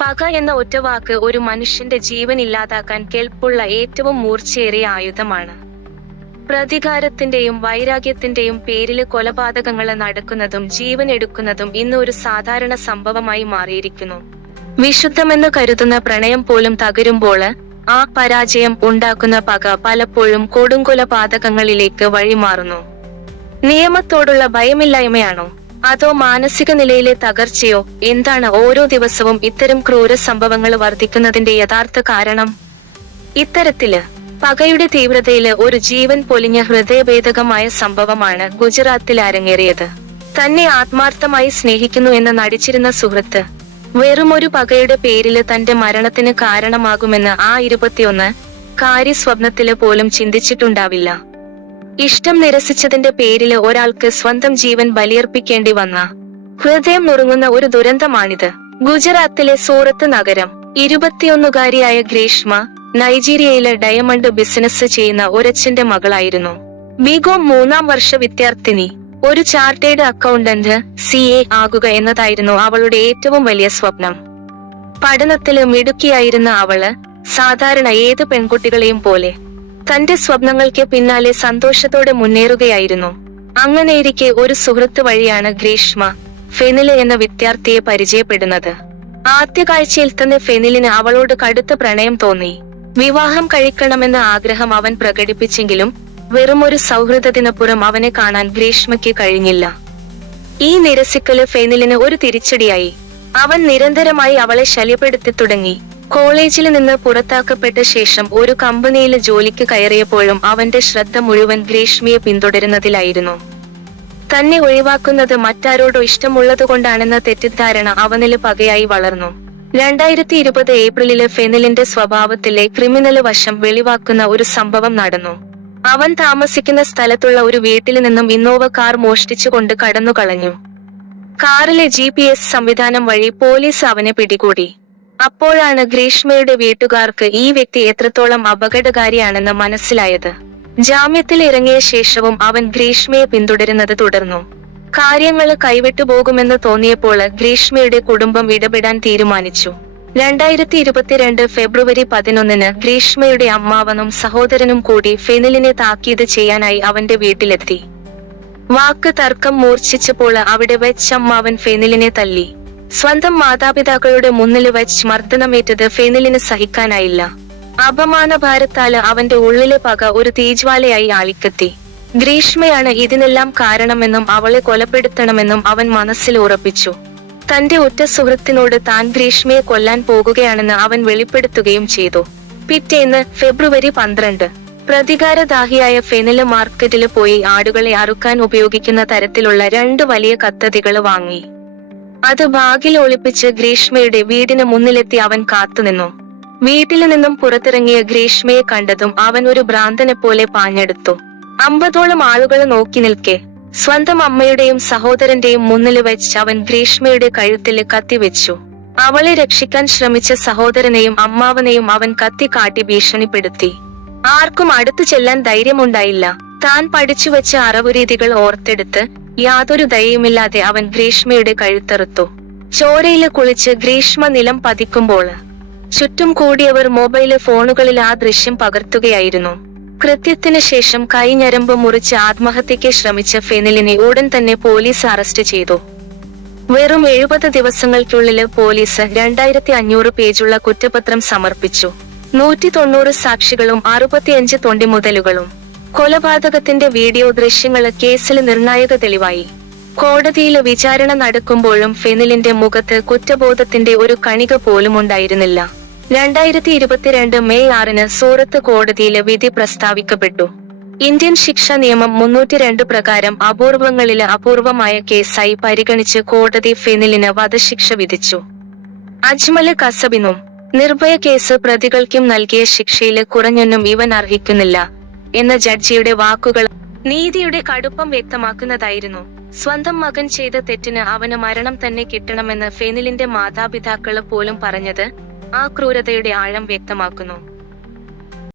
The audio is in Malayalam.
പക എന്ന ഒറ്റവാക്ക് ഒരു മനുഷ്യന്റെ ജീവൻ ഇല്ലാതാക്കാൻ കെൽപ്പുള്ള ഏറ്റവും മൂർച്ചയേറിയ ആയുധമാണ്. പ്രതികാരത്തിന്റെയും വൈരാഗ്യത്തിന്റെയും പേരില് കൊലപാതകങ്ങള് നടക്കുന്നതും ജീവൻ എടുക്കുന്നതും ഇന്ന് ഒരു സാധാരണ സംഭവമായി മാറിയിരിക്കുന്നു. വിശുദ്ധമെന്ന് കരുതുന്ന പ്രണയം പോലും തകരുമ്പോള് ആ പരാജയം ഉണ്ടാക്കുന്ന പക പലപ്പോഴും കൊടുങ്കൊലപാതകങ്ങളിലേക്ക് വഴിമാറുന്നു. നിയമത്തോടുള്ള ഭയമില്ലായ്മയാണോ അതോ മാനസിക നിലയിലെ തകർച്ചയോ? എന്താണ് ഓരോ ദിവസവും ഇത്തരം ക്രൂര സംഭവങ്ങൾ വർദ്ധിക്കുന്നതിന്റെ യഥാർത്ഥ കാരണം? ഇത്തരത്തില് പകയുടെ തീവ്രതയില് ഒരു ജീവൻ പൊലിഞ്ഞ ഹൃദയഭേദകമായ സംഭവമാണ് ഗുജറാത്തിൽ അരങ്ങേറിയത്. തന്നെ ആത്മാർത്ഥമായി സ്നേഹിക്കുന്നു എന്ന് നടിച്ചിരുന്ന സുഹൃത്ത് വെറുമൊരു പകയുടെ പേരില് തന്റെ മരണത്തിന് കാരണമാകുമെന്ന് ആ 21-കാരി സ്വപ്നത്തില് പോലും ചിന്തിച്ചിട്ടുണ്ടാവില്ല. ഇഷ്ടം നിരസിച്ചതിന്റെ പേരില് ഒരാൾക്ക് സ്വന്തം ജീവൻ ബലിയർപ്പിക്കേണ്ടി വന്ന ഹൃദയം നുറുങ്ങുന്ന ഒരു ദുരന്തമാണിത്. ഗുജറാത്തിലെ സൂറത്ത് നഗരം. 21-കാരിയായ ഗ്രീഷ്മ നൈജീരിയയിലെ ഡയമണ്ട് ബിസിനസ് ചെയ്യുന്ന ഒരച്ഛന്റെ മകളായിരുന്നു. ബികോം 3-ാം വർഷ വിദ്യാർത്ഥിനി. ഒരു ചാർട്ടേഡ് അക്കൗണ്ടന്റ് CA ആകുക എന്നതായിരുന്നു അവളുടെ ഏറ്റവും വലിയ സ്വപ്നം. പഠനത്തില് മിടുക്കിയായിരുന്ന അവള് സാധാരണ ഏത് പെൺകുട്ടികളെയും പോലെ തന്റെ സ്വപ്നങ്ങൾക്ക് പിന്നാലെ സന്തോഷത്തോടെ മുന്നേറുകയായിരുന്നു. അങ്ങനെയിരിക്കെ ഒരു സുഹൃത്ത് വഴിയാണ് ഗ്രീഷ്മ ഫെനില് എന്ന വിദ്യാർത്ഥിയെ പരിചയപ്പെടുന്നത്. ആദ്യ കാഴ്ചയിൽ തന്നെ ഫെനിലിന് അവളോട് കടുത്ത പ്രണയം തോന്നി. വിവാഹം കഴിക്കണമെന്ന ആഗ്രഹം അവൻ പ്രകടിപ്പിച്ചെങ്കിലും വെറുമൊരു സൗഹൃദത്തിനപ്പുറം അവനെ കാണാൻ ഗ്രീഷ്മയ്ക്ക് കഴിഞ്ഞില്ല. ഈ നിരസിക്കല് ഫെനിലിന് ഒരു തിരിച്ചടിയായി. അവൻ നിരന്തരമായി അവളെ ശല്യപ്പെടുത്തി തുടങ്ങി. കോളേജിൽ നിന്ന് പുറത്താക്കപ്പെട്ട ശേഷം ഒരു കമ്പനിയിൽ ജോലിക്ക് കയറിയപ്പോഴും അവന്റെ ശ്രദ്ധ മുഴുവൻ ഗ്രീഷ്മയെ പിന്തുടരുന്നതിലായിരുന്നു. തന്നെ ഒഴിവാക്കുന്നത് മറ്റാരോടോ ഇഷ്ടമുള്ളതുകൊണ്ടാണെന്ന തെറ്റിദ്ധാരണ അവനില് പകയായി വളർന്നു. 2020 ഏപ്രിലില് ഫെനിലിന്റെ സ്വഭാവത്തിലെ ക്രിമിനല് വശം വെളിവാക്കുന്ന ഒരു സംഭവം നടന്നു. അവൻ താമസിക്കുന്ന സ്ഥലത്തുള്ള ഒരു വീട്ടിൽ നിന്നും ഇന്നോവ കാർ മോഷ്ടിച്ചുകൊണ്ട് കടന്നുകളഞ്ഞു. കാറിലെ GPS സംവിധാനം വഴി പോലീസ് അവനെ പിടികൂടി. അപ്പോഴാണ് ഗ്രീഷ്മയുടെ വീട്ടുകാർക്ക് ഈ വ്യക്തി എത്രത്തോളം അപകടകാരിയാണെന്ന് മനസ്സിലായത്. ജാമ്യത്തിൽ ഇറങ്ങിയ ശേഷവും അവൻ ഗ്രീഷ്മയെ പിന്തുടരുന്നത് തുടർന്നു. കാര്യങ്ങള് കൈവിട്ടുപോകുമെന്ന് തോന്നിയപ്പോൾ ഗ്രീഷ്മയുടെ കുടുംബം ഇടപെടാൻ തീരുമാനിച്ചു. 2022 ഫെബ്രുവരി 11-ന് ഗ്രീഷ്മയുടെ അമ്മാവനും സഹോദരനും കൂടി ഫെനിലിനെ താക്കീത് ചെയ്യാനായി അവന്റെ വീട്ടിലെത്തി. വാക്ക് തർക്കം മൂർച്ഛിച്ചപ്പോൾ അവിടെ വെച്ച് അമ്മാവൻ ഫെനിലിനെ തല്ലി. സ്വന്തം മാതാപിതാക്കളുടെ മുന്നില് വെച്ച് മർദ്ദനമേറ്റത് ഫെനിലിന് സഹിക്കാനായില്ല. അപമാനഭാരത്താല് അവന്റെ ഉള്ളിലെ പക ഒരു തീജ്വാലയായി ആളിക്കത്തി. ഗ്രീഷ്മയാണ് ഇതിനെല്ലാം കാരണമെന്നും അവളെ കൊലപ്പെടുത്തണമെന്നും അവൻ മനസ്സിൽ ഉറപ്പിച്ചു. തന്റെ ഉറ്റ സുഹൃത്തിനോട് താൻ ഗ്രീഷ്മയെ കൊല്ലാൻ പോകുകയാണെന്ന് അവൻ വെളിപ്പെടുത്തുകയും ചെയ്തു. പിറ്റേന്ന് ഫെബ്രുവരി 12 പ്രതികാരദാഹിയായ ഫെനില് മാർക്കറ്റില് പോയി ആടുകളെ അറുക്കാൻ ഉപയോഗിക്കുന്ന തരത്തിലുള്ള 2 വലിയ കത്തതികള് വാങ്ങി. അത് ബാഗിൽ ഒളിപ്പിച്ച് ഗ്രീഷ്മയുടെ വീടിന് മുന്നിലെത്തി അവൻ കാത്തുനിന്നു. വീട്ടിൽ നിന്നും പുറത്തിറങ്ങിയ ഗ്രീഷ്മയെ കണ്ടതും അവൻ ഒരു ഭ്രാന്തനെ പോലെ പാഞ്ഞെടുത്തു. 50ഓളം ആളുകൾ നോക്കി നിൽക്കെ സ്വന്തം അമ്മയുടെയും സഹോദരന്റെയും മുന്നിൽ വെച്ച് അവൻ ഗ്രീഷ്മയുടെ കഴുത്തില് കത്തിവെച്ചു. അവളെ രക്ഷിക്കാൻ ശ്രമിച്ച സഹോദരനെയും അമ്മാവനെയും അവൻ കത്തി കാട്ടി ഭീഷണിപ്പെടുത്തി. ആർക്കും അടുത്തു ചെല്ലാൻ ധൈര്യമുണ്ടായില്ല. താൻ പഠിച്ചുവെച്ച അറവുരീതികൾ ഓർത്തെടുത്ത് യാതൊരു ദയയുമില്ലാതെ അവൻ ഗ്രീഷ്മയുടെ കഴുത്തറുത്തു. ചോരയില് കുളിച്ച് ഗ്രീഷ്മ നിലം പതിക്കുമ്പോൾ ചുറ്റും കൂടിയവർ മൊബൈല് ഫോണുകളിൽ ആ ദൃശ്യം പകർത്തുകയായിരുന്നു. കൃത്യത്തിന് ശേഷം കൈഞ്ഞരമ്പ് മുറിച്ച് ആത്മഹത്യയ്ക്ക് ശ്രമിച്ച ഫെനിലിനെ ഉടൻ തന്നെ പോലീസ് അറസ്റ്റ് ചെയ്തു. വെറും 70 ദിവസങ്ങൾക്കുള്ളില് പോലീസ് 2500 പേജുള്ള കുറ്റപത്രം സമർപ്പിച്ചു. 190 സാക്ഷികളും 65 തൊണ്ടിമുതലുകളും. കൊലപാതകത്തിന്റെ വീഡിയോ ദൃശ്യങ്ങള് കേസില് നിർണായക തെളിവായി. കോടതിയില് വിചാരണ നടക്കുമ്പോഴും ഫെനിലിന്റെ മുഖത്ത് കുറ്റബോധത്തിന്റെ ഒരു കണിക പോലും ഉണ്ടായിരുന്നില്ല. 2022 മെയ് 6-ന് സൂറത്ത് കോടതിയില് വിധി പ്രസ്താവിക്കപ്പെട്ടു. ഇന്ത്യൻ ശിക്ഷാ നിയമം 302 പ്രകാരം അപൂർവങ്ങളില് അപൂർവമായ കേസായി പരിഗണിച്ച് കോടതി ഫെനിലിന് വധശിക്ഷ വിധിച്ചു. അജ്മല് കസബിനും നിർഭയ കേസ് പ്രതികൾക്കും നൽകിയ ശിക്ഷയില് കുറഞ്ഞൊന്നും ഇവൻ അർഹിക്കുന്നില്ല എന്ന ജഡ്ജിയുടെ വാക്കുകൾ നീതിയുടെ കടുപ്പം വ്യക്തമാക്കുന്നതായിരുന്നു. സ്വന്തം മകൻ ചെയ്ത തെറ്റിന് അവന് മരണം തന്നെ കിട്ടണമെന്ന് ഫെനിലിന്റെ മാതാപിതാക്കള് പോലും പറഞ്ഞത് ആ ക്രൂരതയുടെ ആഴം വ്യക്തമാക്കുന്നു.